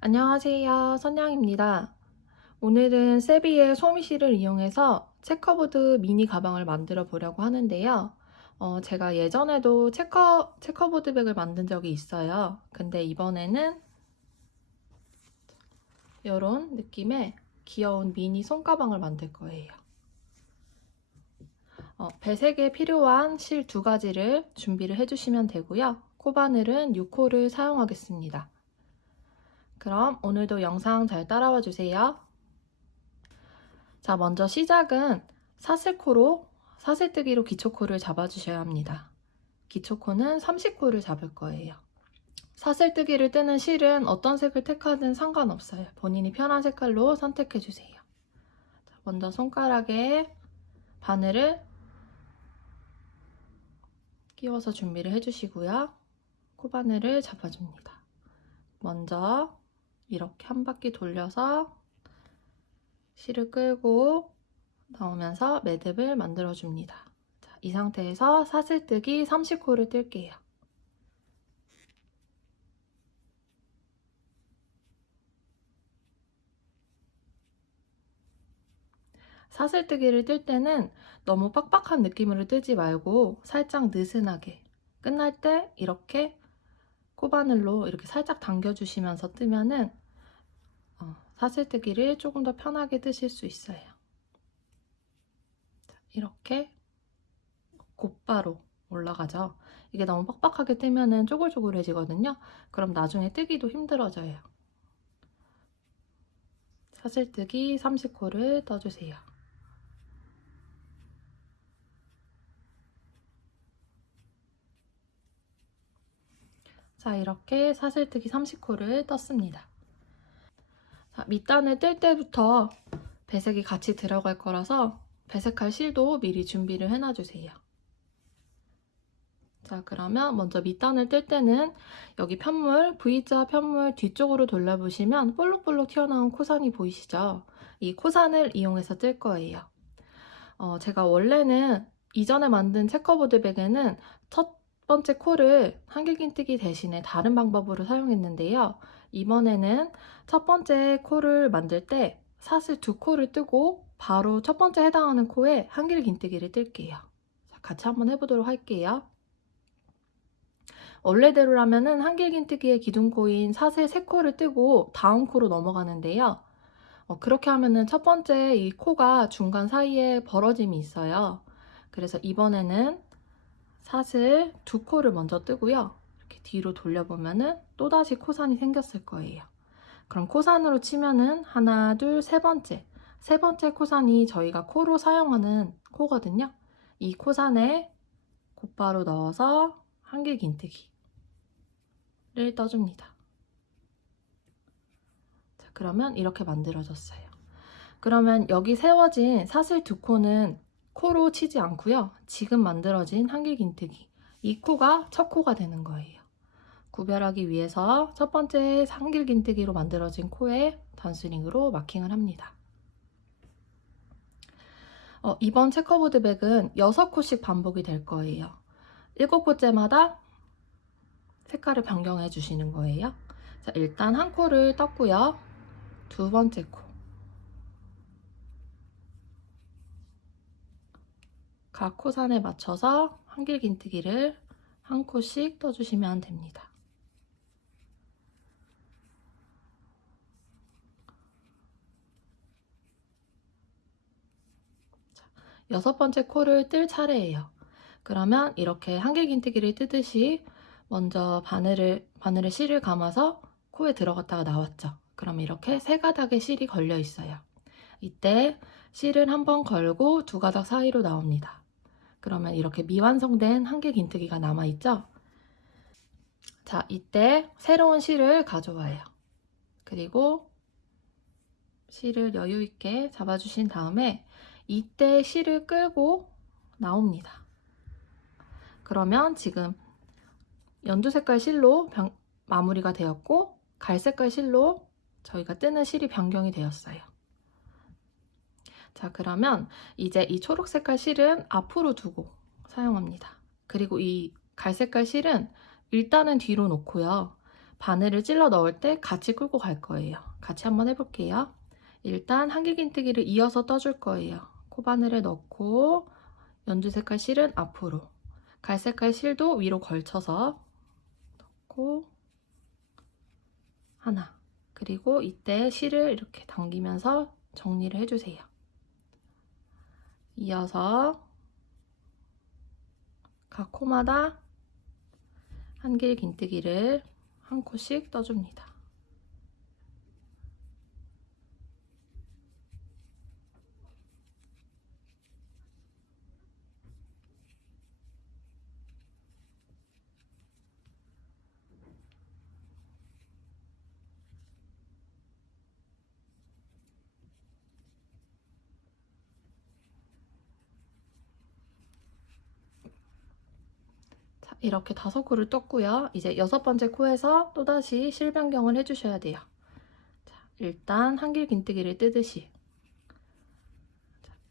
안녕하세요, 선영입니다. 오늘은 세비의 소미실을 이용해서 체커보드 미니 가방을 만들어 보려고 하는데요. 제가 예전에도 체커보드 백을 만든 적이 있어요. 근데 이번에는 이런 느낌의 귀여운 미니 손가방을 만들 거예요. 배색에 필요한 실 2가지를 준비를 해주시면 되고요. 코바늘은 6호를 사용하겠습니다. 그럼 오늘도 영상 잘 따라와 주세요. 자, 먼저 시작은 사슬뜨기로 기초코를 잡아주셔야 합니다. 기초코는 30코를 잡을 거예요. 사슬뜨기를 뜨는 실은 어떤 색을 택하든 상관없어요. 본인이 편한 색깔로 선택해주세요. 먼저 손가락에 바늘을 끼워서 준비를 해주시고요. 코바늘을 잡아줍니다. 먼저 이렇게 한 바퀴 돌려서 실을 끌고 나오면서 매듭을 만들어줍니다. 자, 이 상태에서 사슬뜨기 30코를 뜰게요. 사슬뜨기를 뜰 때는 너무 빡빡한 느낌으로 뜨지 말고 살짝 느슨하게, 끝날 때 이렇게 코바늘로 이렇게 살짝 당겨주시면서 뜨면은 사슬뜨기를 조금 더 편하게 뜨실 수 있어요. 이렇게 곧바로 올라가죠. 이게 너무 빡빡하게 뜨면은 쪼글쪼글해지거든요. 그럼 나중에 뜨기도 힘들어져요. 사슬뜨기 30코를 떠주세요. 자, 이렇게 사슬뜨기 30코를 떴습니다. 자, 밑단을 뜰 때부터 배색이 같이 들어갈 거라서 배색할 실도 미리 준비를 해놔주세요. 자, 그러면 먼저 밑단을 뜰 때는 여기 V자 편물 뒤쪽으로 돌려보시면 볼록볼록 튀어나온 코산이 보이시죠? 이 코산을 이용해서 뜰 거예요. 제가 원래는 이전에 만든 체커보드 백에는 첫 번째 코를 한길긴뜨기 대신에 다른 방법으로 사용했는데요. 이번에는 첫 번째 코를 만들 때 사슬 2코를 뜨고 바로 첫 번째 해당하는 코에 한길긴뜨기를 뜰게요. 같이 한번 해보도록 할게요. 원래대로라면은 한길긴뜨기의 기둥코인 사슬 3코를 뜨고 다음 코로 넘어가는데요. 그렇게 하면은 첫 번째 이 코가 중간 사이에 벌어짐이 있어요. 그래서 이번에는 사슬 2코를 먼저 뜨고요. 이렇게 뒤로 돌려보면은 또다시 코산이 생겼을 거예요. 그럼 코산으로 치면은 하나, 둘, 세 번째 코산이 저희가 코로 사용하는 코거든요. 이 코산에 곧바로 넣어서 한길긴뜨기를 떠줍니다. 자, 그러면 이렇게 만들어졌어요. 그러면 여기 세워진 사슬 2코는 코로 치지 않고요. 지금 만들어진 한길긴뜨기, 이 코가 첫 코가 되는 거예요. 구별하기 위해서 첫 번째 한길긴뜨기로 만들어진 코에 단스링으로 마킹을 합니다. 이번 체커보드 백은 6코씩 반복이 될 거예요. 7코째마다 색깔을 변경해 주시는 거예요. 자, 일단 한 코를 떴고요. 두 번째 코. 각 코산에 맞춰서 한길긴뜨기를 한 코씩 떠주시면 됩니다. 자, 6번째 코를 뜰 차례예요. 그러면 이렇게 한길긴뜨기를 뜨듯이 먼저 바늘에 실을 감아서 코에 들어갔다가 나왔죠. 그럼 이렇게 3가닥의 실이 걸려 있어요. 이때 실을 한번 걸고 2가닥 사이로 나옵니다. 그러면 이렇게 미완성된 한길긴뜨기가 남아있죠? 자, 이때 새로운 실을 가져와요. 그리고 실을 여유있게 잡아주신 다음에 이때 실을 끌고 나옵니다. 그러면 지금 연두 색깔 실로 마무리가 되었고, 갈색깔 실로 저희가 뜨는 실이 변경이 되었어요. 자, 그러면 이제 이 초록색깔 실은 앞으로 두고 사용합니다. 그리고 이 갈색깔 실은 일단은 뒤로 놓고요. 바늘을 찔러 넣을 때 같이 끌고 갈 거예요. 같이 한번 해볼게요. 일단 한길긴뜨기를 이어서 떠줄 거예요. 코바늘에 넣고 연두색깔 실은 앞으로, 갈색깔 실도 위로 걸쳐서 넣고 하나, 그리고 이때 실을 이렇게 당기면서 정리를 해주세요. 이어서 각 코마다 한길긴뜨기를 한 코씩 떠줍니다. 자, 이렇게 5코를 떴고요. 이제 6번째 코에서 또다시 실 변경을 해주셔야 돼요. 자, 일단 한길긴뜨기를 뜨듯이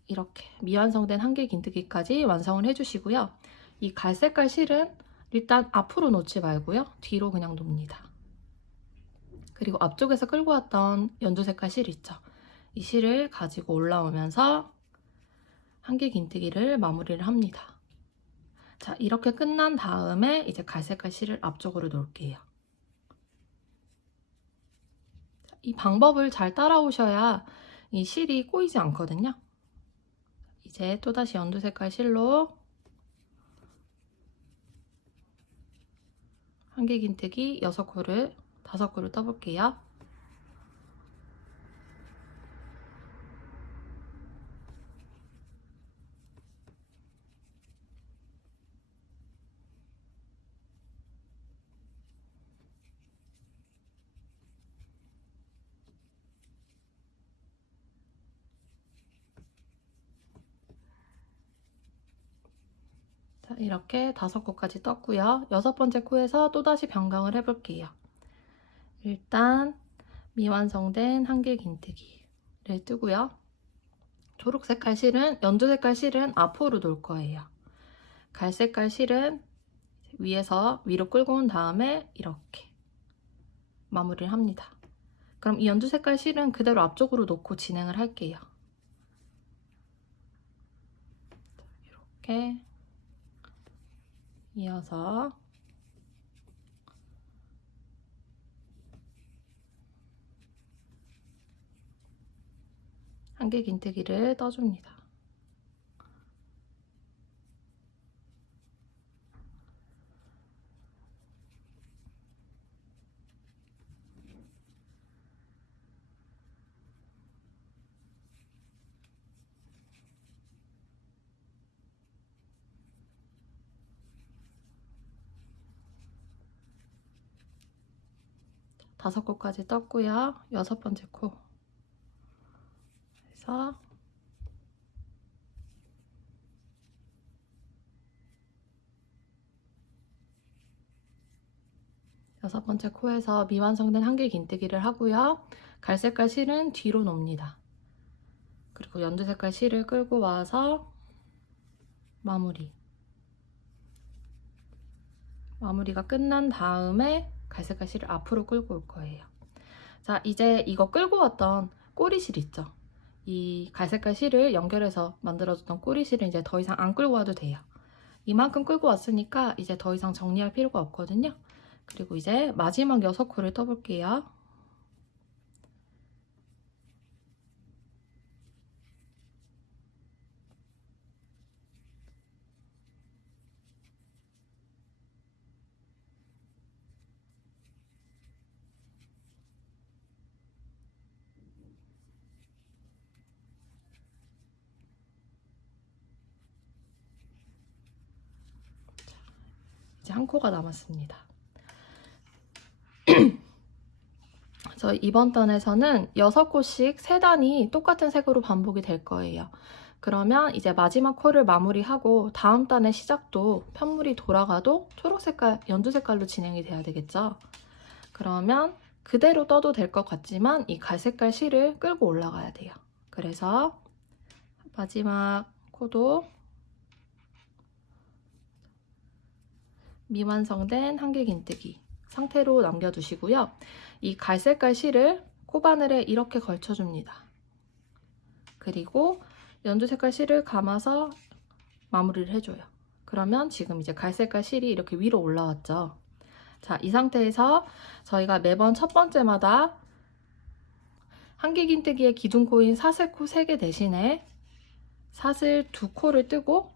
이렇게 미완성된 한길긴뜨기까지 완성을 해주시고요. 이 갈색깔 실은 일단 앞으로 놓지 말고요. 뒤로 그냥 놓습니다. 그리고 앞쪽에서 끌고 왔던 연두색깔 실 있죠? 이 실을 가지고 올라오면서 한길긴뜨기를 마무리를 합니다. 자, 이렇게 끝난 다음에 이제 갈색깔 실을 앞쪽으로 놓을게요. 이 방법을 잘 따라오셔야 이 실이 꼬이지 않거든요. 이제 또다시 연두색깔 실로 한길긴뜨기 6코를 5코를 떠볼게요. 자, 이렇게 5코까지 떴고요. 6번째 코에서 또다시 변경을 해볼게요. 일단 미완성된 한길긴뜨기를 뜨고요. 초록색깔 실은, 연두색깔 실은 앞으로 놓을 거예요. 갈색깔 실은 위에서 위로 끌고 온 다음에 이렇게 마무리를 합니다. 그럼 이 연두색깔 실은 그대로 앞쪽으로 놓고 진행을 할게요. 이렇게 이어서 한길긴뜨기를 떠줍니다. 다섯 코까지 떴고요. 6번째 코. 그래서 여섯 번째 코에서 미완성된 한길긴뜨기를 하고요. 갈색깔 실은 뒤로 놓습니다. 그리고 연두색깔 실을 끌고 와서 마무리가 끝난 다음에 갈색깔 실을 앞으로 끌고 올 거예요. 자, 이제 이거 끌고 왔던 꼬리실 있죠? 이 갈색깔 실을 연결해서 만들어줬던 꼬리실은 이제 더 이상 안 끌고 와도 돼요. 이만큼 끌고 왔으니까 이제 더 이상 정리할 필요가 없거든요. 그리고 이제 마지막 6코를 떠볼게요. 이제 한 코가 남았습니다. 그래서 이번 단에서는 6코씩 3단이 똑같은 색으로 반복이 될 거예요. 그러면 이제 마지막 코를 마무리하고 다음 단의 시작도 편물이 돌아가도 초록 색깔, 연두 색깔로 진행이 돼야 되겠죠. 그러면 그대로 떠도 될 것 같지만 이 갈색깔 실을 끌고 올라가야 돼요. 그래서 마지막 코도 미완성된 한길긴뜨기 상태로 남겨두시고요. 이 갈색깔 실을 코바늘에 이렇게 걸쳐줍니다. 그리고 연두 색깔 실을 감아서 마무리를 해줘요. 그러면 지금 이제 갈색깔 실이 이렇게 위로 올라왔죠. 자, 이 상태에서 저희가 매번 첫 번째마다 한길긴뜨기의 기둥코인 사슬코 3개 대신에 사슬 2코를 뜨고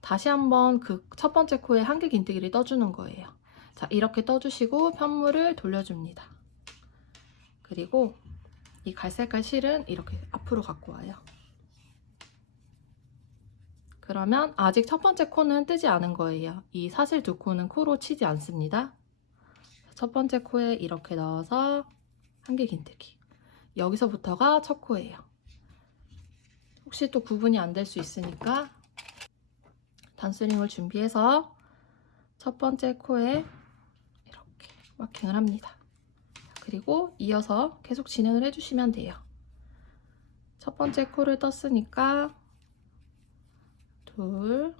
다시 한번 그 첫 번째 코에 한길긴뜨기를 떠주는 거예요. 자, 이렇게 떠주시고 편물을 돌려줍니다. 그리고 이 갈색깔 실은 이렇게 앞으로 갖고 와요. 그러면 아직 첫 번째 코는 뜨지 않은 거예요. 이 사슬 2코는 코로 치지 않습니다. 첫 번째 코에 이렇게 넣어서 한길긴뜨기. 여기서부터가 첫 코예요. 혹시 또 구분이 안 될 수 있으니까 단스링을 준비해서 첫 번째 코에 이렇게 마킹을 합니다. 그리고 이어서 계속 진행을 해주시면 돼요. 첫 번째 코를 떴으니까 둘,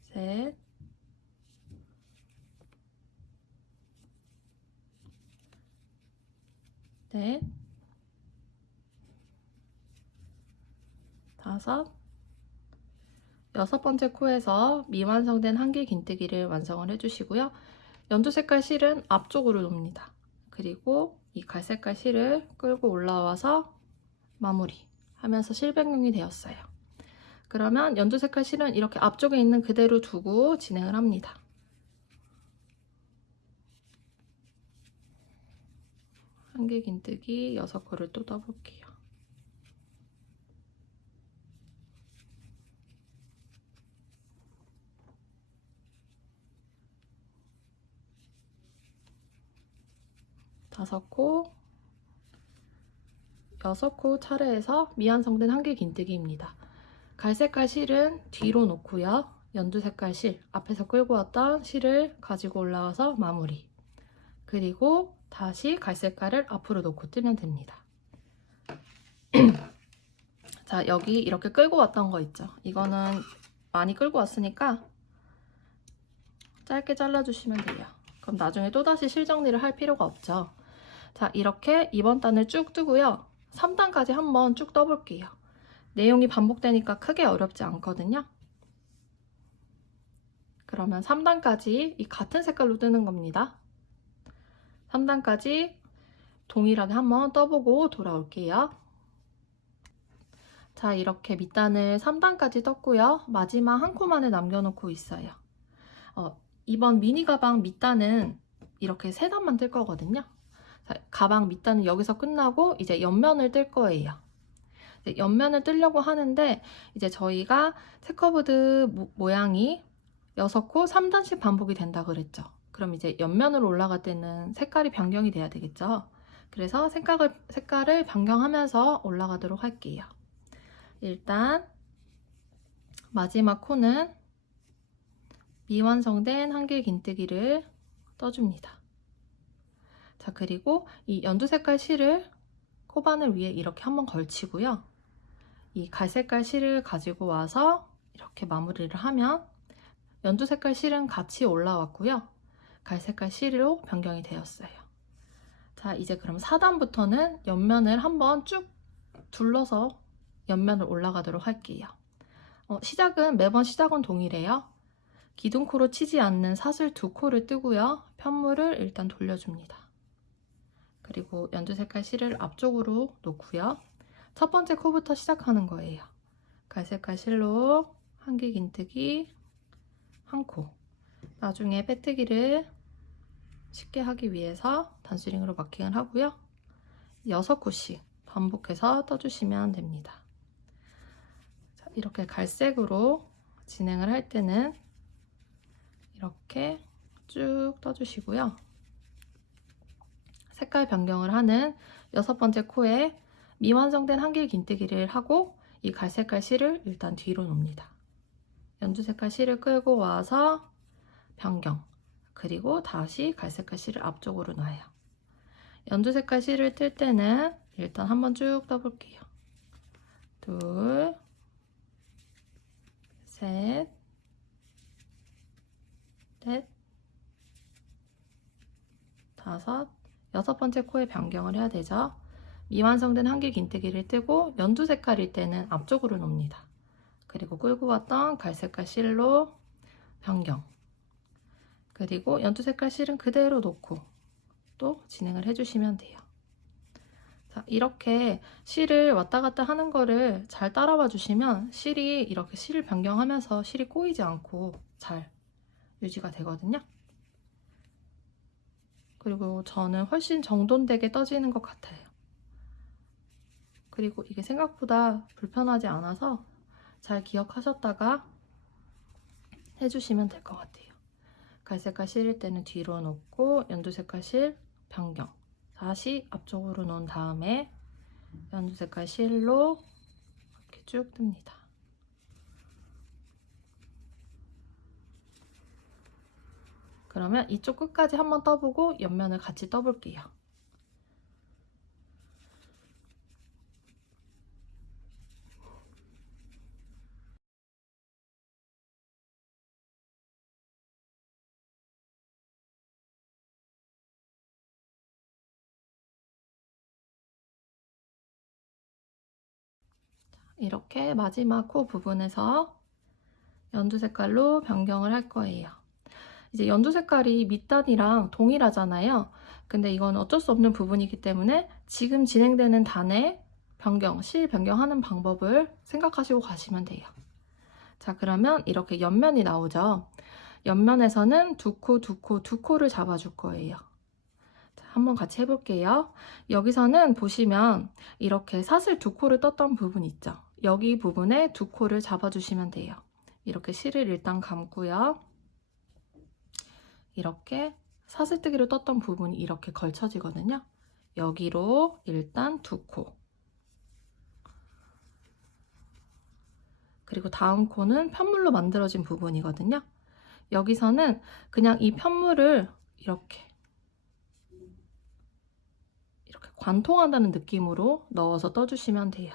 셋, 넷, 다섯, 여섯 번째 코에서 미완성된 한길긴뜨기를 완성을 해주시고요. 연두 색깔 실은 앞쪽으로 놓습니다. 그리고 이 갈색깔 실을 끌고 올라와서 마무리 하면서 실변경이 되었어요. 그러면 연두 색깔 실은 이렇게 앞쪽에 있는 그대로 두고 진행을 합니다. 한길긴뜨기 6코를 또 떠볼게요. 다섯 코, 6코 차례에서 미완성된 한길긴뜨기입니다. 갈색깔 실은 뒤로 놓고요. 연두 색깔 실, 앞에서 끌고 왔던 실을 가지고 올라와서 마무리. 그리고 다시 갈색깔을 앞으로 놓고 뜨면 됩니다. 자, 여기 이렇게 끌고 왔던 거 있죠? 이거는 많이 끌고 왔으니까 짧게 잘라주시면 돼요. 그럼 나중에 또다시 실 정리를 할 필요가 없죠. 자, 이렇게 이번 단을 쭉 뜨고요. 3단까지 한번 쭉 떠볼게요. 내용이 반복되니까 크게 어렵지 않거든요. 그러면 3단까지 이 같은 색깔로 뜨는 겁니다. 3단까지 동일하게 한번 떠보고 돌아올게요. 자, 이렇게 밑단을 3단까지 떴고요. 마지막 한 코만을 남겨놓고 있어요. 이번 미니 가방 밑단은 이렇게 3단만 뜰 거거든요. 자, 가방 밑단은 여기서 끝나고 이제 옆면을 뜰 거예요. 옆면을 뜨려고 하는데 이제 저희가 체커보드 모양이 6코 3단씩 반복이 된다 그랬죠. 그럼 이제 옆면으로 올라갈 때는 색깔이 변경이 돼야 되겠죠. 그래서 색깔을 변경하면서 올라가도록 할게요. 일단 마지막 코는 미완성된 한길긴뜨기를 떠줍니다. 자, 그리고 이 연두 색깔 실을 코바늘 위에 이렇게 한번 걸치고요. 이 갈색깔 실을 가지고 와서 이렇게 마무리를 하면 연두 색깔 실은 같이 올라왔고요. 갈색깔 실로 변경이 되었어요. 자, 이제 그럼 4단부터는 옆면을 한번 쭉 둘러서 옆면을 올라가도록 할게요. 매번 시작은 동일해요. 기둥코로 치지 않는 사슬 2코를 뜨고요. 편물을 일단 돌려줍니다. 그리고 연두 색깔 실을 앞쪽으로 놓고요. 첫 번째 코부터 시작하는 거예요. 갈색깔 실로 한길긴뜨기 한 코. 나중에 빼뜨기를 쉽게 하기 위해서 단스링으로 마킹을 하고요. 6코씩 반복해서 떠주시면 됩니다. 자, 이렇게 갈색으로 진행을 할 때는 이렇게 쭉 떠주시고요. 색깔 변경을 하는 6번째 코에 미완성된 한길 긴뜨기를 하고 이 갈색깔 실을 일단 뒤로 놓습니다. 연두색깔 실을 끌고 와서 변경, 그리고 다시 갈색깔 실을 앞쪽으로 놔요. 연두색깔 실을 뜰 때는 일단 한번 쭉 떠볼게요. 둘, 셋, 넷, 다섯, 여섯 번째 코에 변경을 해야 되죠. 미완성된 한길 긴뜨기를 뜨고 연두 색깔일 때는 앞쪽으로 놓습니다. 그리고 끌고 왔던 갈색깔 실로 변경, 그리고 연두 색깔 실은 그대로 놓고 또 진행을 해주시면 돼요. 자, 이렇게 실을 왔다 갔다 하는 거를 잘 따라와 주시면 실이 이렇게 실을 변경하면서 실이 꼬이지 않고 잘 유지가 되거든요. 그리고 저는 훨씬 정돈되게 떠지는 것 같아요. 그리고 이게 생각보다 불편하지 않아서 잘 기억하셨다가 해주시면 될 것 같아요. 갈색깔 실일 때는 뒤로 놓고 연두색깔 실 변경, 다시 앞쪽으로 놓은 다음에 연두색깔 실로 이렇게 쭉 뜹니다. 그러면 이쪽 끝까지 한번 떠보고 옆면을 같이 떠볼게요. 이렇게 마지막 코 부분에서 연두 색깔로 변경을 할 거예요. 이제 연두 색깔이 밑단이랑 동일하잖아요. 근데 이건 어쩔 수 없는 부분이기 때문에 지금 진행되는 단의 변경, 실 변경하는 방법을 생각하시고 가시면 돼요. 자, 그러면 이렇게 옆면이 나오죠. 옆면에서는 두 코, 두 코, 두 코를 잡아줄 거예요. 자, 한번 같이 해볼게요. 여기서는 보시면 이렇게 사슬 두 코를 떴던 부분 있죠. 여기 부분에 두 코를 잡아주시면 돼요. 이렇게 실을 일단 감고요. 이렇게 사슬뜨기로 떴던 부분이 이렇게 걸쳐지거든요. 여기로 일단 두 코. 그리고 다음 코는 편물로 만들어진 부분이거든요. 여기서는 그냥 이 편물을 이렇게 관통한다는 느낌으로 넣어서 떠주시면 돼요.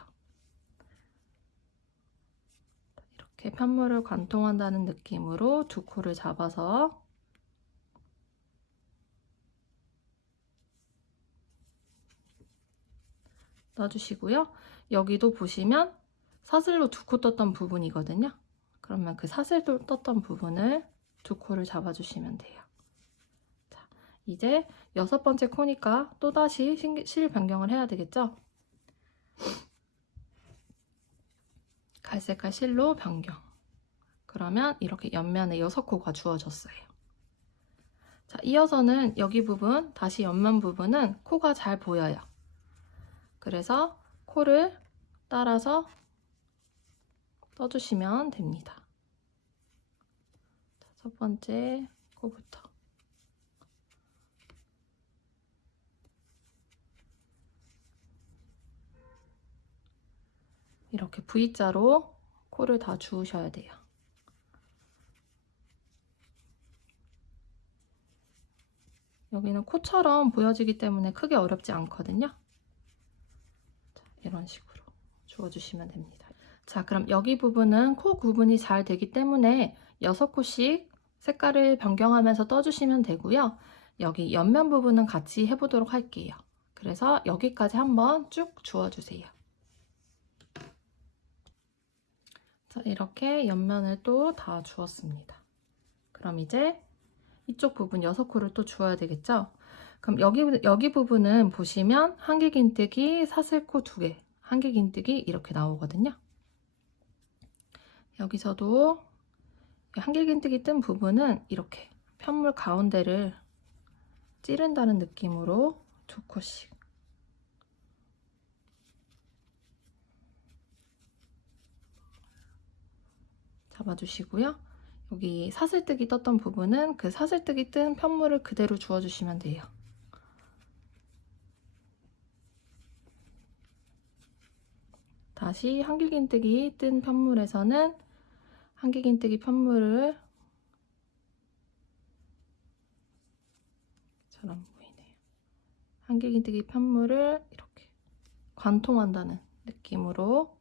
이렇게 편물을 관통한다는 느낌으로 두 코를 잡아서 넣어주시고요. 여기도 보시면 사슬로 두 코 떴던 부분이거든요. 그러면 그 사슬도 떴던 부분을 두 코를 잡아주시면 돼요. 자, 이제 여섯 번째 코니까 또다시 실 변경을 해야 되겠죠? 갈색깔 실로 변경. 그러면 이렇게 옆면에 6코가 주어졌어요. 자, 이어서는 여기 부분, 다시 옆면 부분은 코가 잘 보여요. 그래서 코를 따라서 떠주시면 됩니다. 자, 첫 번째 코부터. 이렇게 V자로 코를 다 주우셔야 돼요. 여기는 코처럼 보여지기 때문에 크게 어렵지 않거든요. 자, 이런 식으로 주워주시면 됩니다. 자, 그럼 여기 부분은 코 구분이 잘 되기 때문에 6코씩 색깔을 변경하면서 떠주시면 되고요. 여기 옆면 부분은 같이 해보도록 할게요. 그래서 여기까지 한번 쭉 주워주세요. 자, 이렇게 옆면을 또 다 주웠습니다. 그럼 이제 이쪽 부분 6코를 또 주어야 되겠죠? 그럼 여기 부분은 보시면 한길긴뜨기, 사슬코 2개, 한길긴뜨기 이렇게 나오거든요. 여기서도 한길긴뜨기 뜬 부분은 이렇게 편물 가운데를 찌른다는 느낌으로 2코씩 잡아주시고요. 여기 사슬뜨기 떴던 부분은 그 사슬뜨기 뜬 편물을 그대로 주워주시면 돼요. 다시 한길긴뜨기 뜬 편물에서는 한길긴뜨기 편물을 잘 안 보이네요. 한길긴뜨기 편물을 이렇게 관통한다는 느낌으로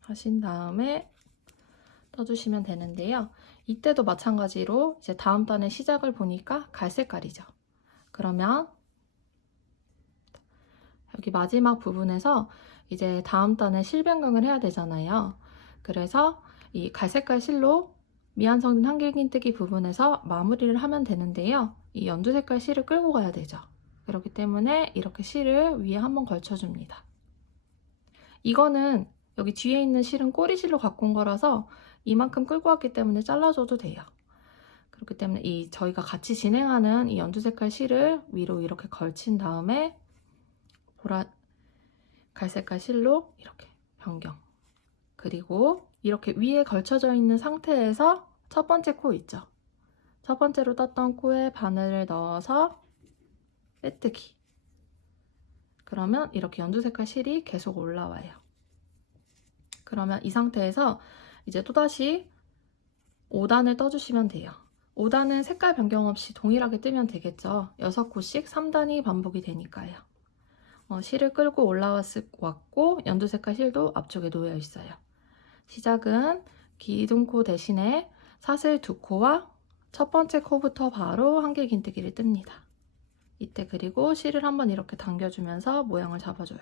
하신 다음에 떠주시면 되는데요. 이때도 마찬가지로 이제 다음 단의 시작을 보니까 갈색깔이죠. 그러면 여기 마지막 부분에서 이제 다음 단에 실 변경을 해야 되잖아요. 그래서 이 갈색깔 실로 미완성된 한길긴뜨기 부분에서 마무리를 하면 되는데요. 이 연두 색깔 실을 끌고 가야 되죠. 그렇기 때문에 이렇게 실을 위에 한번 걸쳐줍니다. 이거는 여기 뒤에 있는 실은 꼬리실로 갖고 온 거라서 이만큼 끌고 왔기 때문에 잘라줘도 돼요. 그렇기 때문에 저희가 같이 진행하는 이 연두 색깔 실을 위로 이렇게 걸친 다음에 갈색깔 실로 이렇게 변경. 그리고 이렇게 위에 걸쳐져 있는 상태에서 첫 번째 코 있죠. 첫 번째로 떴던 코에 바늘을 넣어서 빼뜨기. 그러면 이렇게 연두 색깔 실이 계속 올라와요. 그러면 이 상태에서 이제 또다시 5단을 떠주시면 돼요. 5단은 색깔 변경 없이 동일하게 뜨면 되겠죠. 6코씩 3단이 반복이 되니까요. 실을 끌고 왔고 연두 색깔 실도 앞쪽에 놓여 있어요. 시작은 기둥코 대신에 사슬 2코와 첫 번째 코부터 바로 한길긴뜨기를 뜹니다. 이때 그리고 실을 한번 이렇게 당겨주면서 모양을 잡아줘요.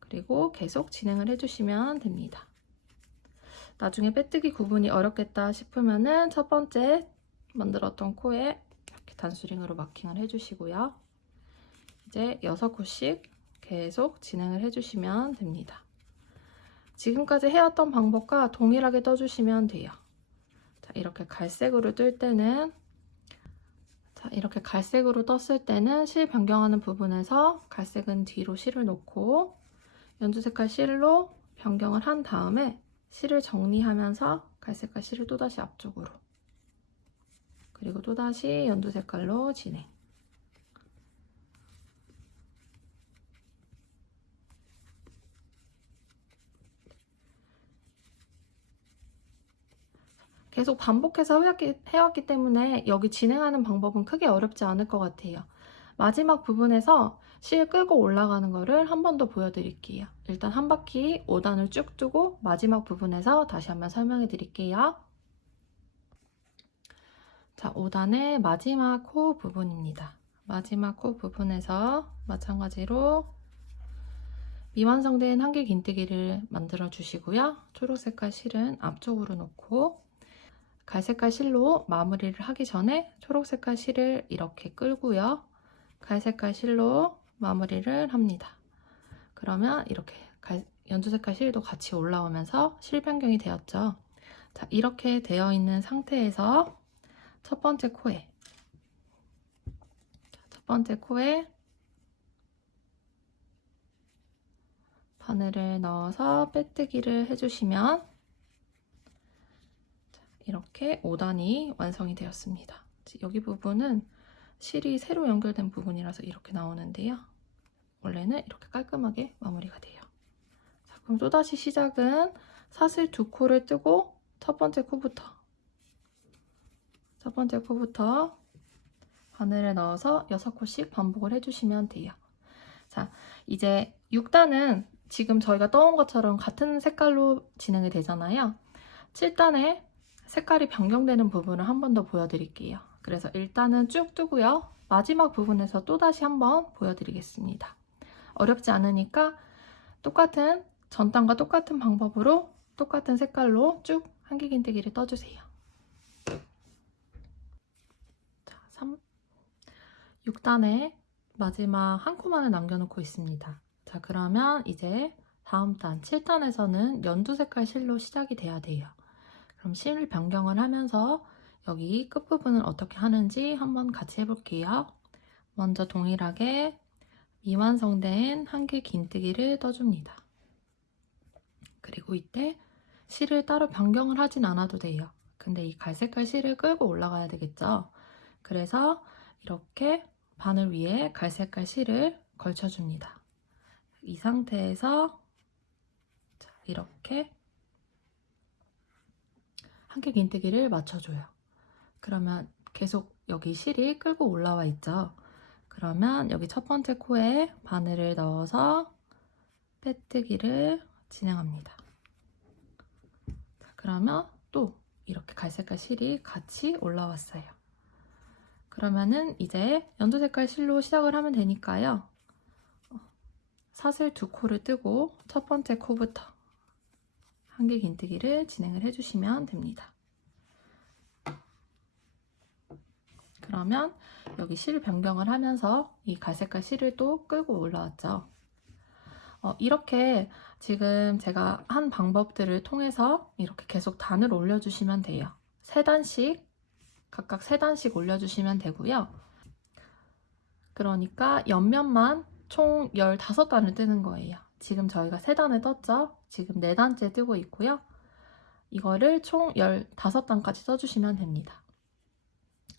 그리고 계속 진행을 해주시면 됩니다. 나중에 빼뜨기 구분이 어렵겠다 싶으면은 첫 번째 만들었던 코에 이렇게 단수링으로 마킹을 해주시고요. 이제 6코씩 계속 진행을 해주시면 됩니다. 지금까지 해왔던 방법과 동일하게 떠주시면 돼요. 자, 이렇게 갈색으로 뜰 때는 이렇게 갈색으로 떴을 때는 실 변경하는 부분에서 갈색은 뒤로 실을 놓고 연두 색깔 실로 변경을 한 다음에 실을 정리하면서 갈색깔 실을 또다시 앞쪽으로 그리고 또다시 연두 색깔로 진행. 계속 반복해서 해왔기 때문에 여기 진행하는 방법은 크게 어렵지 않을 것 같아요. 마지막 부분에서 실 끌고 올라가는 거를 한 번 더 보여드릴게요. 일단 한 바퀴 5단을 쭉 두고 마지막 부분에서 다시 한번 설명해 드릴게요. 자, 5단의 마지막 코 부분입니다. 마지막 코 부분에서 마찬가지로 미완성된 한길긴뜨기를 만들어 주시고요. 초록색깔 실은 앞쪽으로 놓고 갈색깔 실로 마무리를 하기 전에 초록색깔 실을 이렇게 끌고요. 갈색깔 실로 마무리를 합니다. 그러면 이렇게 연두색깔 실도 같이 올라오면서 실 변경이 되었죠. 자, 이렇게 되어 있는 상태에서 첫 번째 코에 바늘을 넣어서 빼뜨기를 해주시면 이렇게 5단이 완성이 되었습니다. 여기 부분은 실이 새로 연결된 부분이라서 이렇게 나오는데요. 원래는 이렇게 깔끔하게 마무리가 돼요. 자, 그럼 또다시 시작은 사슬 2코를 뜨고 첫 번째 코부터 바늘을 넣어서 6코씩 반복을 해주시면 돼요. 자, 이제 6단은 지금 저희가 떠온 것처럼 같은 색깔로 진행이 되잖아요. 7단에 색깔이 변경되는 부분을 한 번 더 보여드릴게요. 그래서 일단은 쭉 뜨고요. 마지막 부분에서 또다시 한번 보여드리겠습니다. 어렵지 않으니까 전단과 똑같은 방법으로 똑같은 색깔로 쭉 한길긴뜨기를 떠주세요. 자, 6단에 마지막 한 코만을 남겨놓고 있습니다. 자, 그러면 이제 다음 단 7단에서는 연두 색깔 실로 시작이 돼야 돼요. 그럼 실 변경을 하면서 여기 끝부분을 어떻게 하는지 한번 같이 해볼게요. 먼저 동일하게 미완성된 한길긴뜨기를 떠줍니다. 그리고 이때 실을 따로 변경을 하진 않아도 돼요. 근데 이 갈색깔 실을 끌고 올라가야 되겠죠. 그래서 이렇게 바늘 위에 갈색깔 실을 걸쳐줍니다. 이 상태에서 이렇게 한길긴뜨기를 맞춰줘요. 그러면 계속 여기 실이 끌고 올라와 있죠. 그러면 여기 첫 번째 코에 바늘을 넣어서 빼뜨기를 진행합니다. 그러면 또 이렇게 갈색깔 실이 같이 올라왔어요. 그러면은 이제 연두색깔 실로 시작을 하면 되니까요. 사슬 두 코를 뜨고 첫 번째 코부터 한길긴뜨기를 진행을 해주시면 됩니다. 그러면 여기 실 변경을 하면서 이 갈색깔 실을 또 끌고 올라왔죠. 이렇게 지금 제가 한 방법들을 통해서 이렇게 계속 단을 올려주시면 돼요. 3단씩, 각각 3단씩 올려주시면 되고요. 그러니까 옆면만 총 15단을 뜨는 거예요. 지금 저희가 3단을 떴죠? 지금 4단째 뜨고 있고요. 이거를 총 15단까지 떠주시면 됩니다.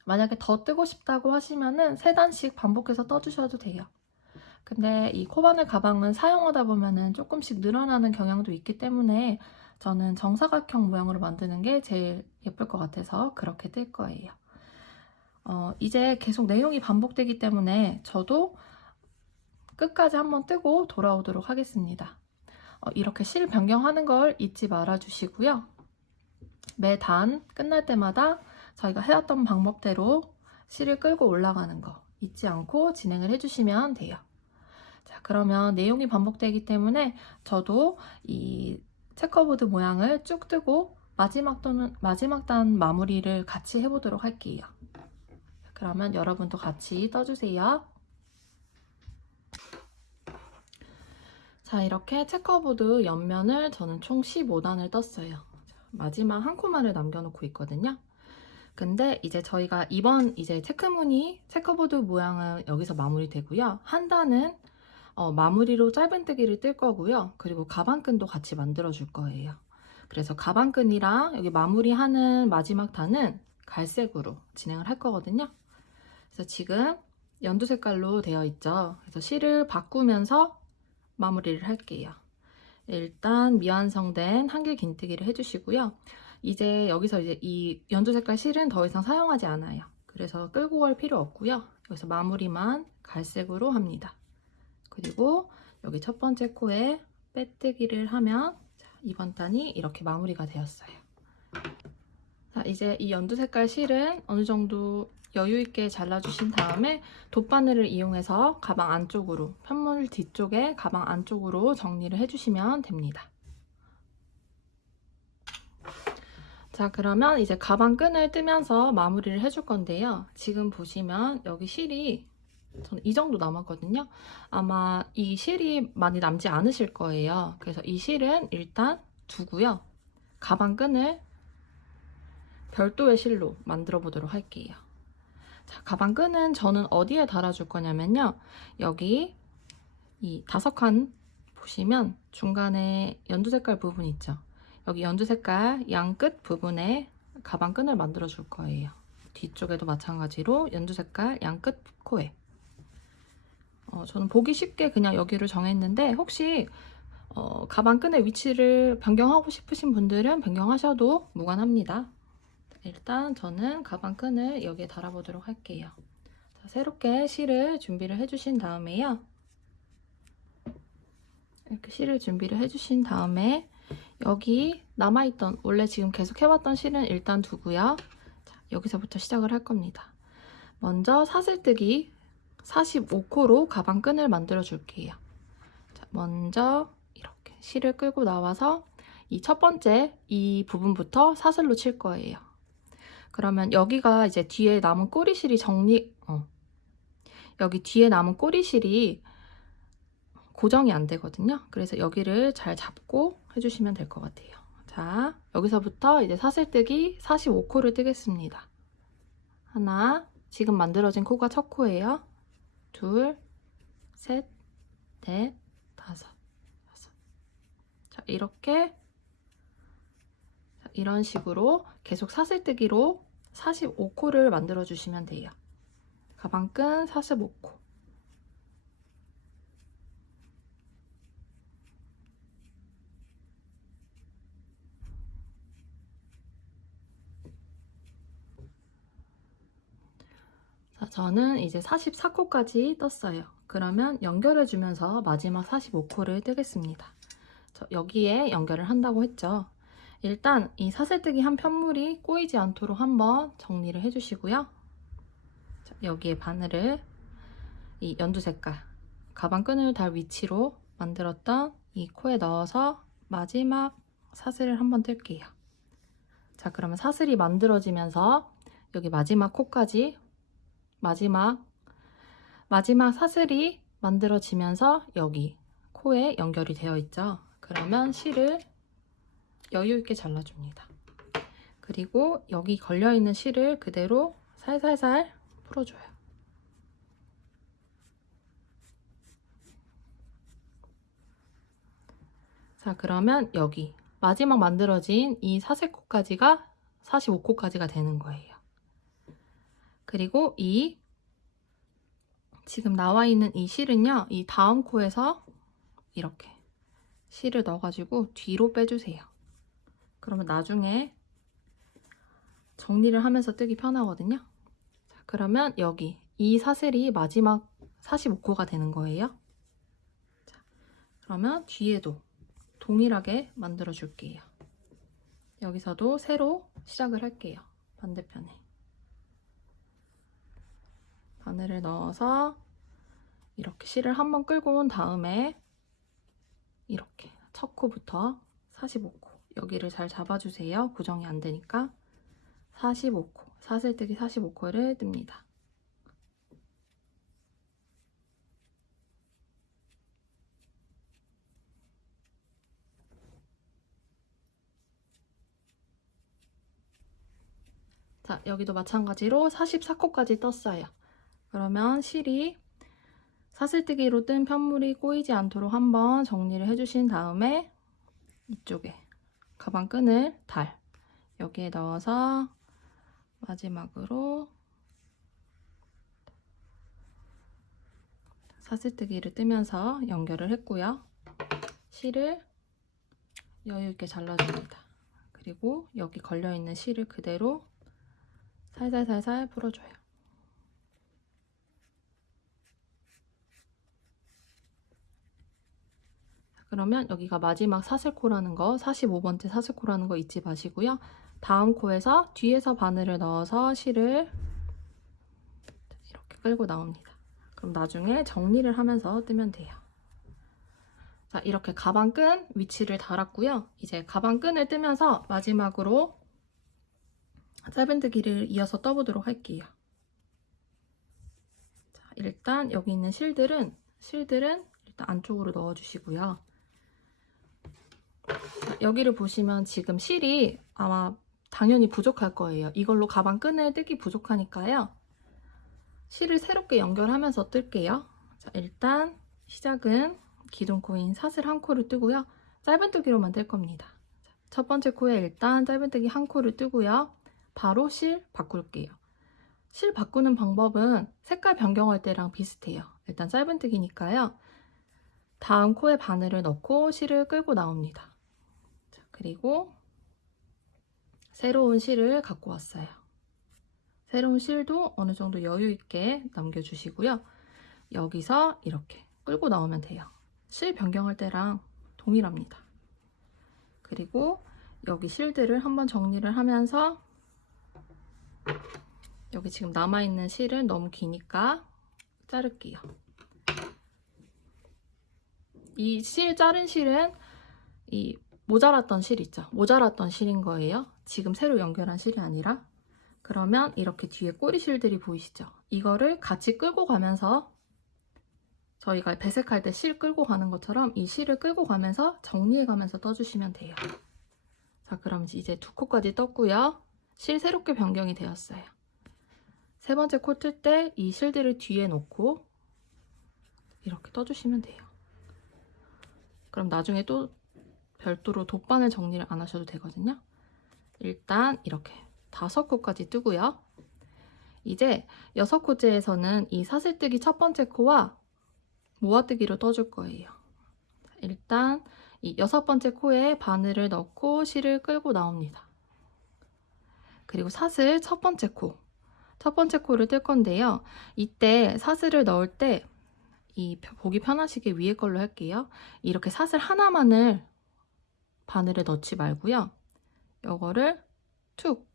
만약에 더 뜨고 싶다고 하시면은 3단씩 반복해서 떠주셔도 돼요. 근데 이 코바늘 가방은 사용하다 보면은 조금씩 늘어나는 경향도 있기 때문에 저는 정사각형 모양으로 만드는 게 제일 예쁠 것 같아서 그렇게 뜰 거예요. 이제 계속 내용이 반복되기 때문에 저도 끝까지 한번 뜨고 돌아오도록 하겠습니다. 이렇게 실 변경하는 걸 잊지 말아 주시고요. 매 단 끝날 때마다 저희가 해왔던 방법대로 실을 끌고 올라가는 거 잊지 않고 진행을 해주시면 돼요. 자, 그러면 내용이 반복되기 때문에 저도 이 체커보드 모양을 쭉 뜨고 마지막 단 마무리를 같이 해보도록 할게요. 그러면 여러분도 같이 떠주세요. 자, 이렇게 체커보드 옆면을 저는 총 15단을 떴어요. 마지막 한 코만을 남겨놓고 있거든요. 근데 이제 저희가 이번 이제 체크무늬 체커보드 모양은 여기서 마무리되고요. 한 단은 마무리로 짧은뜨기를 뜰 거고요. 그리고 가방끈도 같이 만들어 줄 거예요. 그래서 가방끈이랑 여기 마무리하는 마지막 단은 갈색으로 진행을 할 거거든요. 그래서 지금 연두 색깔로 되어 있죠. 그래서 실을 바꾸면서 마무리를 할게요. 일단 미완성된 한길긴뜨기를 해주시고요. 이제 여기서 이제 이 연두 색깔 실은 더 이상 사용하지 않아요. 그래서 끌고 갈 필요 없고요. 여기서 마무리만 갈색으로 합니다. 그리고 여기 첫 번째 코에 빼뜨기를 하면 이번 단이 이렇게 마무리가 되었어요. 자, 이제 이 연두 색깔 실은 어느 정도 여유 있게 잘라주신 다음에 돗바늘을 이용해서 가방 안쪽으로, 편물 뒤쪽에 가방 안쪽으로 정리를 해주시면 됩니다. 자, 그러면 이제 가방 끈을 뜨면서 마무리를 해줄 건데요. 지금 보시면 여기 실이 저는 이 정도 남았거든요. 아마 이 실이 많이 남지 않으실 거예요. 그래서 이 실은 일단 두고요. 가방 끈을 별도의 실로 만들어 보도록 할게요. 자, 가방 끈은 저는 어디에 달아줄 거냐면요. 여기 이 5칸 보시면 중간에 연두 색깔 부분 있죠. 여기 연두 색깔 양 끝 부분에 가방 끈을 만들어 줄 거예요. 뒤쪽에도 마찬가지로 연두 색깔 양 끝 코에. 저는 보기 쉽게 그냥 여기를 정했는데 혹시 가방 끈의 위치를 변경하고 싶으신 분들은 변경하셔도 무관합니다. 일단 저는 가방 끈을 여기에 달아보도록 할게요. 자, 새롭게 실을 준비를 해주신 다음에요. 이렇게 실을 준비를 해주신 다음에 여기 남아있던 원래 지금 계속 해왔던 실은 일단 두고요. 자, 여기서부터 시작을 할 겁니다. 먼저 사슬뜨기 45코로 가방 끈을 만들어 줄게요. 자, 먼저 이렇게 실을 끌고 나와서 이 첫 번째 이 부분부터 사슬로 칠 거예요. 그러면 여기가 이제 뒤에 남은 꼬리실이 여기 뒤에 남은 꼬리실이 고정이 안 되거든요. 그래서 여기를 잘 잡고 해주시면 될 것 같아요. 자, 여기서부터 이제 사슬뜨기 45코를 뜨겠습니다. 하나, 지금 만들어진 코가 첫 코예요. 둘, 셋, 넷, 다섯, 여섯. 자, 이렇게 이런 식으로 계속 사슬뜨기로 45코를 만들어 주시면 돼요. 가방끈 45코. 자, 저는 이제 44코까지 떴어요. 그러면 연결해 주면서 마지막 45코를 뜨겠습니다. 여기에 연결을 한다고 했죠. 일단 이 사슬뜨기 한 편물이 꼬이지 않도록 한번 정리를 해주시고요. 자, 여기에 바늘을 이 연두 색깔 가방끈을 달 위치로 만들었던 이 코에 넣어서 마지막 사슬을 한번 뜰게요. 자, 그러면 사슬이 만들어지면서 여기 마지막 코까지 마지막 사슬이 만들어지면서 여기 코에 연결이 되어 있죠. 그러면 실을 여유 있게 잘라줍니다. 그리고 여기 걸려있는 실을 그대로 살살살 풀어줘요. 자, 그러면 여기 마지막 만들어진 이 사슬코까지가 45코까지가 되는 거예요. 그리고 이 지금 나와 있는 이 실은요, 이 다음 코에서 이렇게 실을 넣어가지고 뒤로 빼주세요. 그러면 나중에 정리를 하면서 뜨기 편하거든요. 자, 그러면 여기 이 사슬이 마지막 45코가 되는 거예요. 자, 그러면 뒤에도 동일하게 만들어 줄게요. 여기서도 새로 시작을 할게요. 반대편에 바늘을 넣어서 이렇게 실을 한번 끌고 온 다음에 이렇게 첫 코부터 45코 여기를 잘 잡아주세요. 고정이 안 되니까 45코 사슬뜨기 45코를 뜹니다. 자, 여기도 마찬가지로 44코까지 떴어요. 그러면 실이 사슬뜨기로 뜬 편물이 꼬이지 않도록 한번 정리를 해주신 다음에 이쪽에 가방끈을 여기에 넣어서 마지막으로 사슬뜨기를 뜨면서 연결을 했고요. 실을 여유 있게 잘라줍니다. 그리고 여기 걸려있는 실을 그대로 살살살살 풀어줘요. 그러면 여기가 마지막 사슬코라는 거 45번째 사슬코라는 거 잊지 마시고요. 다음 코에서 뒤에서 바늘을 넣어서 실을 이렇게 끌고 나옵니다. 그럼 나중에 정리를 하면서 뜨면 돼요. 자, 이렇게 가방끈 위치를 달았고요. 이제 가방끈을 뜨면서 마지막으로 짧은뜨기를 이어서 떠보도록 할게요. 자, 일단 여기 있는 실들은 일단 안쪽으로 넣어주시고요. 자, 여기를 보시면 지금 실이 아마 당연히 부족할 거예요. 이걸로 가방끈을 뜨기 부족하니까요. 실을 새롭게 연결하면서 뜰게요. 자, 일단 시작은 기둥코인 사슬 한 코를 뜨고요. 짧은뜨기로만 뜰 겁니다. 첫 번째 코에 일단 짧은뜨기 한 코를 뜨고요. 바로 실 바꿀게요. 실 바꾸는 방법은 색깔 변경할 때랑 비슷해요. 일단 짧은뜨기니까요. 다음 코에 바늘을 넣고 실을 끌고 나옵니다. 자, 그리고 새로운 실을 갖고 왔어요. 새로운 실도 어느 정도 여유 있게 남겨주시고요. 여기서 이렇게 끌고 나오면 돼요. 실 변경할 때랑 동일합니다. 그리고 여기 실들을 한번 정리를 하면서 여기 지금 남아있는 실은 너무 기니까 자를게요. 이 실 자른 실은 이 모자랐던 실 있죠? 모자랐던 실인 거예요. 지금 새로 연결한 실이 아니라. 그러면 이렇게 뒤에 꼬리 실들이 보이시죠? 이거를 같이 끌고 가면서 저희가 배색할 때 실 끌고 가는 것처럼 이 실을 끌고 가면서 정리해 가면서 떠주시면 돼요. 자, 그럼 이제 두 코까지 떴고요. 실 새롭게 변경이 되었어요. 세 번째 코 뜰 때 이 실들을 뒤에 놓고 이렇게 떠주시면 돼요. 그럼 나중에 또 별도로 돗바늘 정리를 안 하셔도 되거든요. 일단 이렇게 5코까지 뜨고요. 이제 6코째에서는 이 사슬뜨기 첫 번째 코와 모아뜨기로 떠줄 거예요. 일단 이 6번째 코에 바늘을 넣고 실을 끌고 나옵니다. 그리고 사슬 첫 번째 코를 뜰 건데요. 이때 사슬을 넣을 때 보기 편하시게 위에 걸로 할게요. 이렇게 사슬 하나만을 바늘에 넣지 말고요. 이거를 툭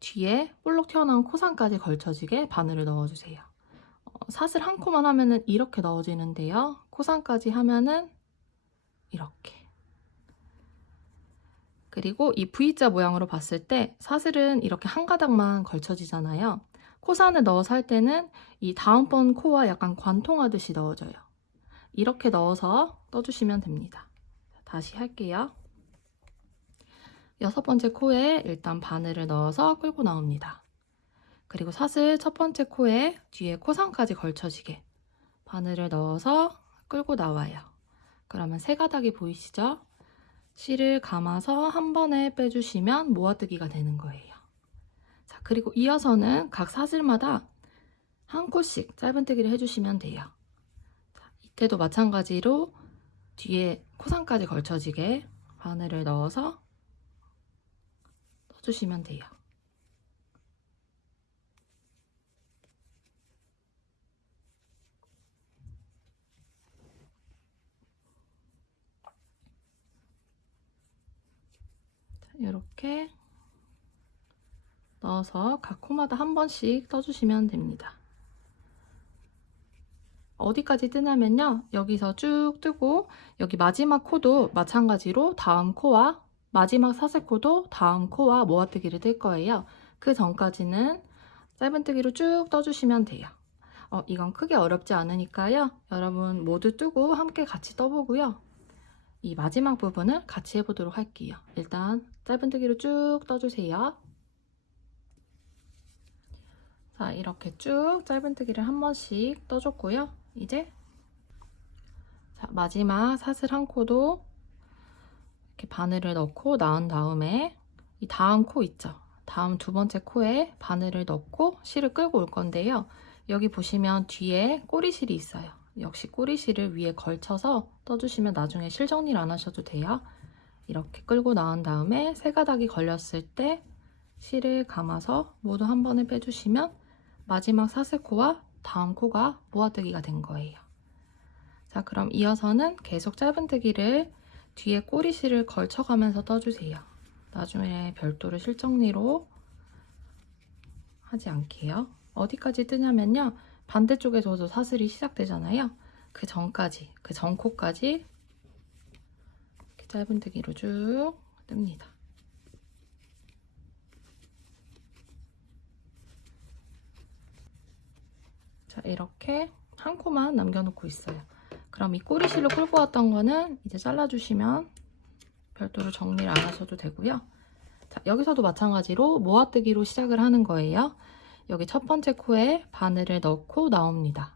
뒤에 볼록 튀어나온 코상까지 걸쳐지게 바늘을 넣어주세요. 사슬 한 코만 하면은 이렇게 넣어지는데요. 코상까지 하면은 이렇게. 그리고 이 V자 모양으로 봤을 때 사슬은 이렇게 한 가닥만 걸쳐지잖아요. 코산을 넣어서 할 때는 이 다음번 코와 약간 관통하듯이 넣어줘요. 이렇게 넣어서 떠주시면 됩니다. 다시 할게요. 6번째 코에 일단 바늘을 넣어서 끌고 나옵니다. 그리고 사슬 첫 번째 코에 뒤에 코상까지 걸쳐지게 바늘을 넣어서 끌고 나와요. 그러면 세 가닥이 보이시죠? 실을 감아서 한 번에 빼주시면 모아뜨기가 되는 거예요. 자, 그리고 이어서는 각 사슬마다 한 코씩 짧은뜨기를 해주시면 돼요. 자, 이때도 마찬가지로 뒤에 코상까지 걸쳐지게 바늘을 넣어서 떠주시면 돼요. 이렇게 넣어서 각 코마다 한 번씩 떠주시면 됩니다. 어디까지 뜨냐면요. 여기서 쭉 뜨고 여기 마지막 코도 마찬가지로 다음 코와 마지막 사슬코도 다음 코와 모아뜨기를 뜰 거예요. 그 전까지는 짧은뜨기로 쭉 떠주시면 돼요. 이건 크게 어렵지 않으니까요. 여러분 모두 뜨고 함께 같이 떠보고요. 이 마지막 부분을 같이 해보도록 할게요. 일단 짧은뜨기로 쭉 떠주세요. 자, 이렇게 쭉 짧은뜨기를 한 번씩 떠줬고요. 이제 마지막 사슬 한 코도 이렇게 바늘을 넣고 나온 다음에 이 다음 코 있죠? 다음 두 번째 코에 바늘을 넣고 실을 끌고 올 건데요. 여기 보시면 뒤에 꼬리실이 있어요. 역시 꼬리실을 위에 걸쳐서 떠주시면 나중에 실 정리를 안 하셔도 돼요. 이렇게 끌고 나온 다음에 세 가닥이 걸렸을 때 실을 감아서 모두 한 번에 빼주시면 마지막 사슬코와 다음 코가 모아뜨기가 된 거예요. 자, 그럼 이어서는 계속 짧은뜨기를 뒤에 꼬리실을 걸쳐가면서 떠주세요. 나중에 별도로 실정리로 하지 않게요. 어디까지 뜨냐면요. 반대쪽에서도 사슬이 시작되잖아요. 그 전까지, 그 전 코까지 이렇게 짧은뜨기로 쭉 뜹니다. 자, 이렇게 한 코만 남겨놓고 있어요. 그럼 이 꼬리실로 끌고 왔던 거는 이제 잘라주시면 별도로 정리를 안 하셔도 되고요. 자, 여기서도 마찬가지로 모아뜨기로 시작을 하는 거예요. 여기 첫 번째 코에 바늘을 넣고 나옵니다.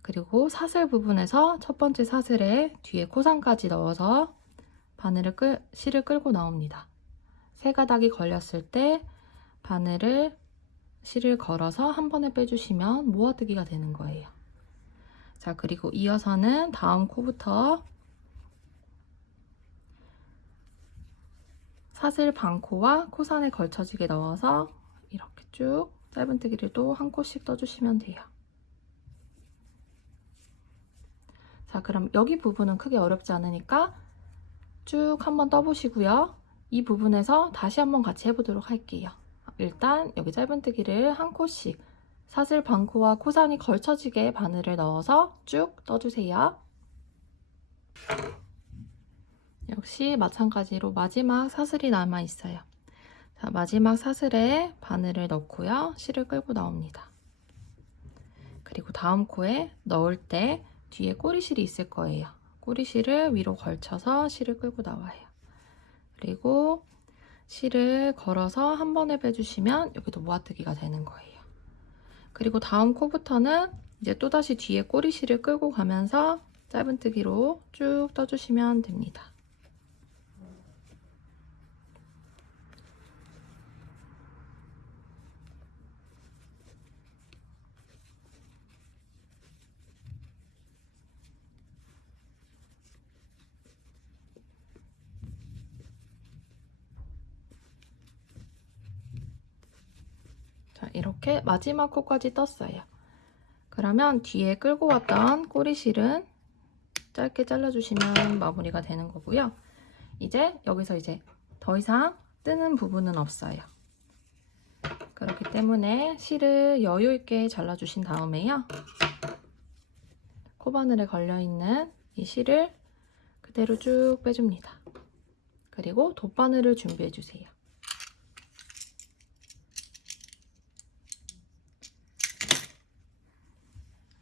그리고 사슬 부분에서 첫 번째 사슬에 뒤에 코상까지 넣어서 실을 끌고 나옵니다. 세 가닥이 걸렸을 때 실을 걸어서 한 번에 빼주시면 모아뜨기가 되는 거예요. 자, 그리고 이어서는 다음 코부터 사슬 반코와 코산에 걸쳐지게 넣어서 이렇게 쭉 짧은뜨기를 또 한 코씩 떠주시면 돼요. 자, 그럼 여기 부분은 크게 어렵지 않으니까 쭉 한번 떠보시고요. 이 부분에서 다시 한번 같이 해보도록 할게요. 일단 여기 짧은뜨기를 한 코씩 사슬 반코와 코산이 걸쳐지게 바늘을 넣어서 쭉 떠주세요. 역시 마찬가지로 마지막 사슬이 남아 있어요. 자, 마지막 사슬에 바늘을 넣고요. 실을 끌고 나옵니다. 그리고 다음 코에 넣을 때 뒤에 꼬리실이 있을 거예요. 꼬리실을 위로 걸쳐서 실을 끌고 나와요. 그리고 실을 걸어서 한 번에 빼주시면 여기도 모아뜨기가 되는 거예요. 그리고 다음 코부터는 이제 또다시 뒤에 꼬리실을 끌고 가면서 짧은뜨기로 쭉 떠주시면 됩니다. 이렇게 마지막 코까지 떴어요. 그러면 뒤에 끌고 왔던 꼬리실은 짧게 잘라주시면 마무리가 되는 거고요. 이제 여기서 이제 더 이상 뜨는 부분은 없어요. 그렇기 때문에 실을 여유 있게 잘라주신 다음에요. 코바늘에 걸려있는 이 실을 그대로 쭉 빼줍니다. 그리고 돗바늘을 준비해주세요.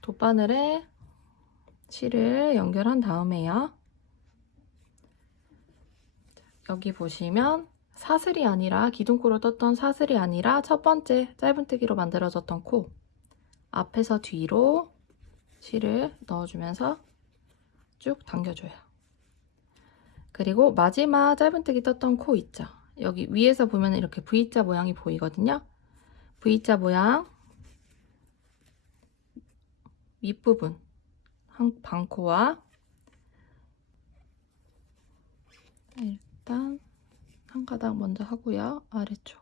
돗바늘에 실을 연결한 다음에요. 여기 보시면 사슬이 아니라 기둥코로 떴던 사슬이 아니라 첫 번째 짧은뜨기로 만들어졌던 코 앞에서 뒤로 실을 넣어주면서 쭉 당겨줘요. 그리고 마지막 짧은뜨기 떴던 코 있죠. 여기 위에서 보면 이렇게 V자 모양이 보이거든요. V자 모양 윗부분 반코와 일단 한 가닥 먼저 하고요. 아래쪽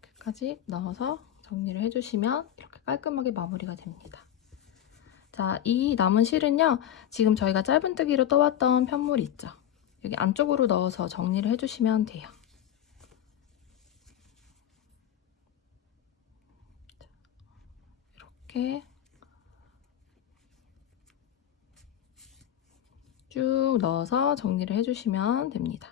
이렇게까지 넣어서 정리를 해주시면 이렇게 깔끔하게 마무리가 됩니다. 자, 이 남은 실은요, 지금 저희가 짧은뜨기로 떠왔던 편물 있죠. 여기 안쪽으로 넣어서 정리를 해주시면 돼요. 이렇게 쭉 넣어서 정리를 해주시면 됩니다.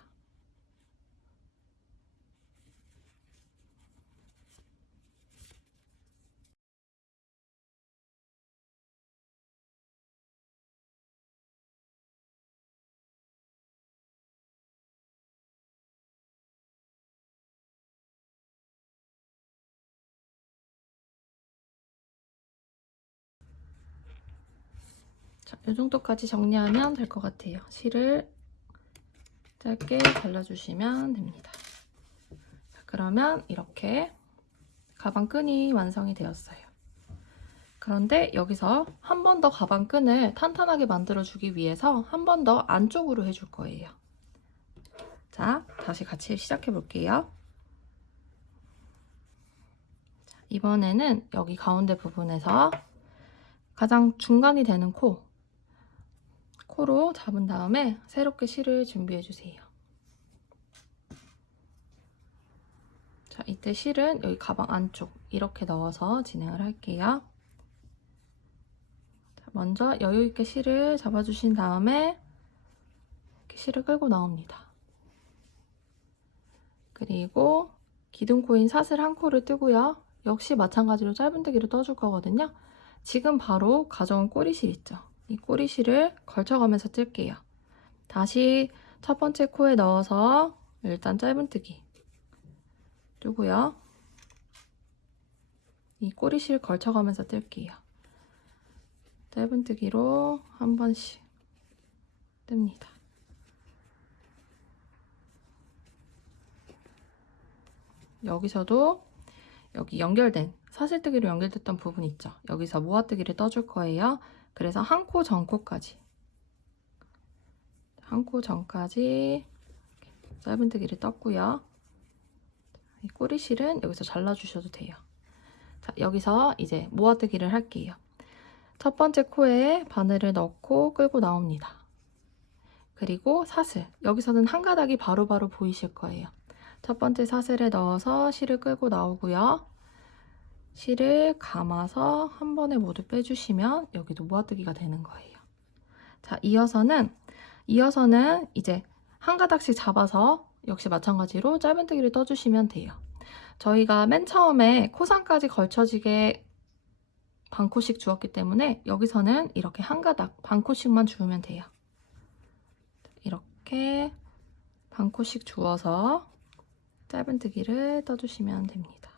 자, 이 정도까지 정리하면 될 것 같아요. 실을 짧게 잘라주시면 됩니다. 자, 그러면 이렇게 가방끈이 완성이 되었어요. 그런데 여기서 한 번 더 가방끈을 탄탄하게 만들어주기 위해서 한 번 더 안쪽으로 해줄 거예요. 자, 다시 같이 시작해 볼게요. 자, 이번에는 여기 가운데 부분에서 가장 중간이 되는 코로 잡은 다음에 새롭게 실을 준비해 주세요. 자, 이때 실은 여기 가방 안쪽 이렇게 넣어서 진행을 할게요. 자, 먼저 여유 있게 실을 잡아주신 다음에 이렇게 실을 끌고 나옵니다. 그리고 기둥코인 사슬 한 코를 뜨고요. 역시 마찬가지로 짧은뜨기로 떠줄 거거든요. 지금 바로 가져온 꼬리실 있죠. 이 꼬리실을 걸쳐가면서 뜰게요. 다시 첫 번째 코에 넣어서 일단 짧은뜨기 뜨고요. 이 꼬리실 걸쳐가면서 뜰게요. 짧은뜨기로 한 번씩 뜹니다. 여기서도 여기 연결된 사슬뜨기로 연결됐던 부분 있죠. 여기서 모아뜨기를 떠줄 거예요. 그래서 한 코 전코까지 짧은뜨기를 떴고요. 이 꼬리실은 여기서 잘라주셔도 돼요. 자, 여기서 이제 모아뜨기를 할게요. 첫 번째 코에 바늘을 넣고 끌고 나옵니다. 그리고 사슬, 여기서는 한 가닥이 바로바로 보이실 거예요. 첫 번째 사슬에 넣어서 실을 끌고 나오고요. 실을 감아서 한 번에 모두 빼주시면 여기도 모아뜨기가 되는 거예요. 자, 이어서는 이제 한 가닥씩 잡아서 역시 마찬가지로 짧은뜨기를 떠주시면 돼요. 저희가 맨 처음에 코상까지 걸쳐지게 반코씩 주었기 때문에 여기서는 이렇게 한 가닥 반코씩만 주우면 돼요. 이렇게 반코씩 주어서 짧은뜨기를 떠주시면 됩니다.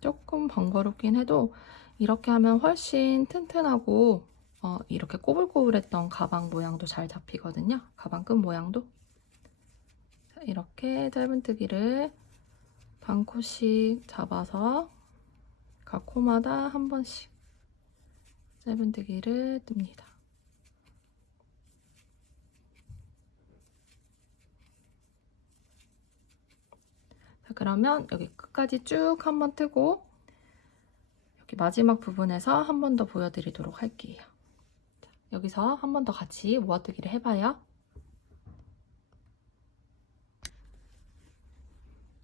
조금 번거롭긴 해도 이렇게 하면 훨씬 튼튼하고 이렇게 꼬불꼬불했던 가방 모양도 잘 잡히거든요. 가방끈 모양도. 자, 이렇게 짧은뜨기를 반코씩 잡아서 각 코마다 한 번씩 짧은뜨기를 뜹니다. 그러면 여기 끝까지 쭉 한번 뜨고 여기 마지막 부분에서 한 번 더 보여드리도록 할게요. 자, 여기서 한 번 더 같이 모아뜨기를 해봐요.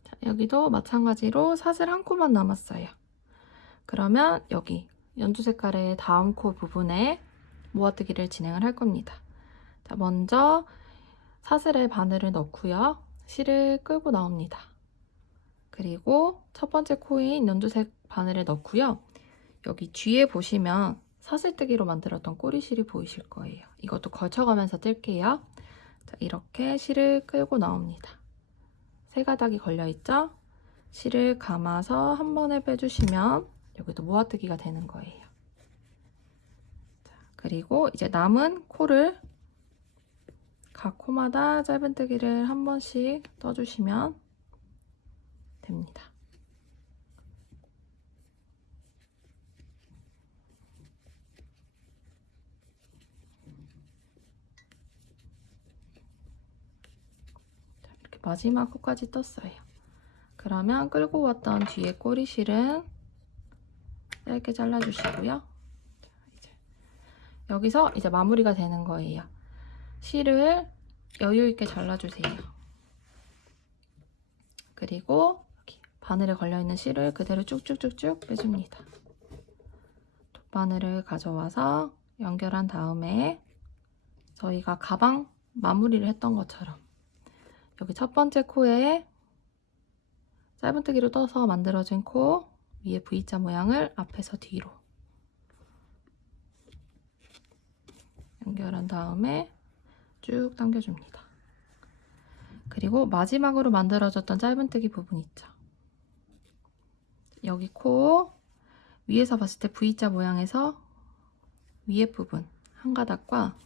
자, 여기도 마찬가지로 사슬 한 코만 남았어요. 그러면 여기 연두 색깔의 다음 코 부분에 모아뜨기를 진행을 할 겁니다. 자, 먼저 사슬에 바늘을 넣고요. 실을 끌고 나옵니다. 그리고 첫 번째 코인 연두색 바늘을 넣고요. 여기 뒤에 보시면 사슬뜨기로 만들었던 꼬리실이 보이실 거예요. 이것도 걸쳐가면서 뜰게요. 자, 이렇게 실을 끌고 나옵니다. 세 가닥이 걸려있죠? 실을 감아서 한 번에 빼주시면 여기도 모아뜨기가 되는 거예요. 자, 그리고 이제 남은 코를 각 코마다 짧은뜨기를 한 번씩 떠주시면 됩니다. 자, 이렇게 마지막 코까지 떴어요. 그러면 끌고 왔던 뒤에 꼬리실은 짧게 잘라주시고요. 자, 여기서 이제 마무리가 되는 거예요. 실을 여유 있게 잘라주세요. 그리고 여기 바늘에 걸려있는 실을 그대로 쭉쭉쭉쭉 빼줍니다. 돗바늘을 가져와서 연결한 다음에 저희가 가방 마무리를 했던 것처럼 여기 첫 번째 코에 짧은뜨기로 떠서 만들어진 코 위에 V자 모양을 앞에서 뒤로 연결한 다음에 쭉 당겨줍니다. 그리고 마지막으로 만들어졌던 짧은뜨기 부분 있죠. 여기 코 위에서 봤을 때 V자 모양에서 위에 부분 한 가닥과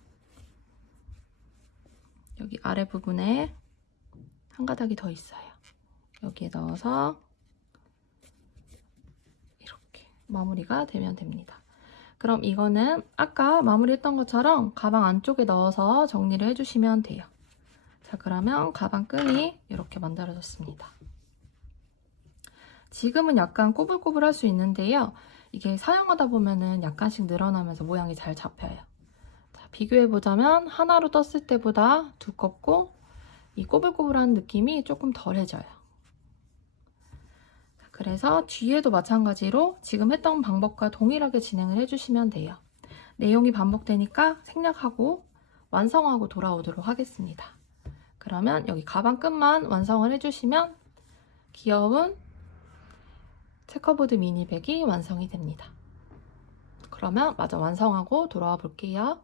여기 아래 부분에 한 가닥이 더 있어요. 여기에 넣어서 이렇게 마무리가 되면 됩니다. 그럼 이거는 아까 마무리했던 것처럼 가방 안쪽에 넣어서 정리를 해주시면 돼요. 자, 그러면 가방 끈이 이렇게 만들어졌습니다. 지금은 약간 꼬불꼬불할 수 있는데요. 이게 사용하다 보면은 약간씩 늘어나면서 모양이 잘 잡혀요. 자, 비교해보자면 하나로 떴을 때보다 두껍고 이 꼬불꼬불한 느낌이 조금 덜해져요. 그래서 뒤에도 마찬가지로 지금 했던 방법과 동일하게 진행을 해주시면 돼요. 내용이 반복되니까 생략하고 완성하고 돌아오도록 하겠습니다. 그러면 여기 가방 끝만 완성을 해주시면 귀여운 체커보드 미니백이 완성이 됩니다. 그러면 마저 완성하고 돌아와 볼게요.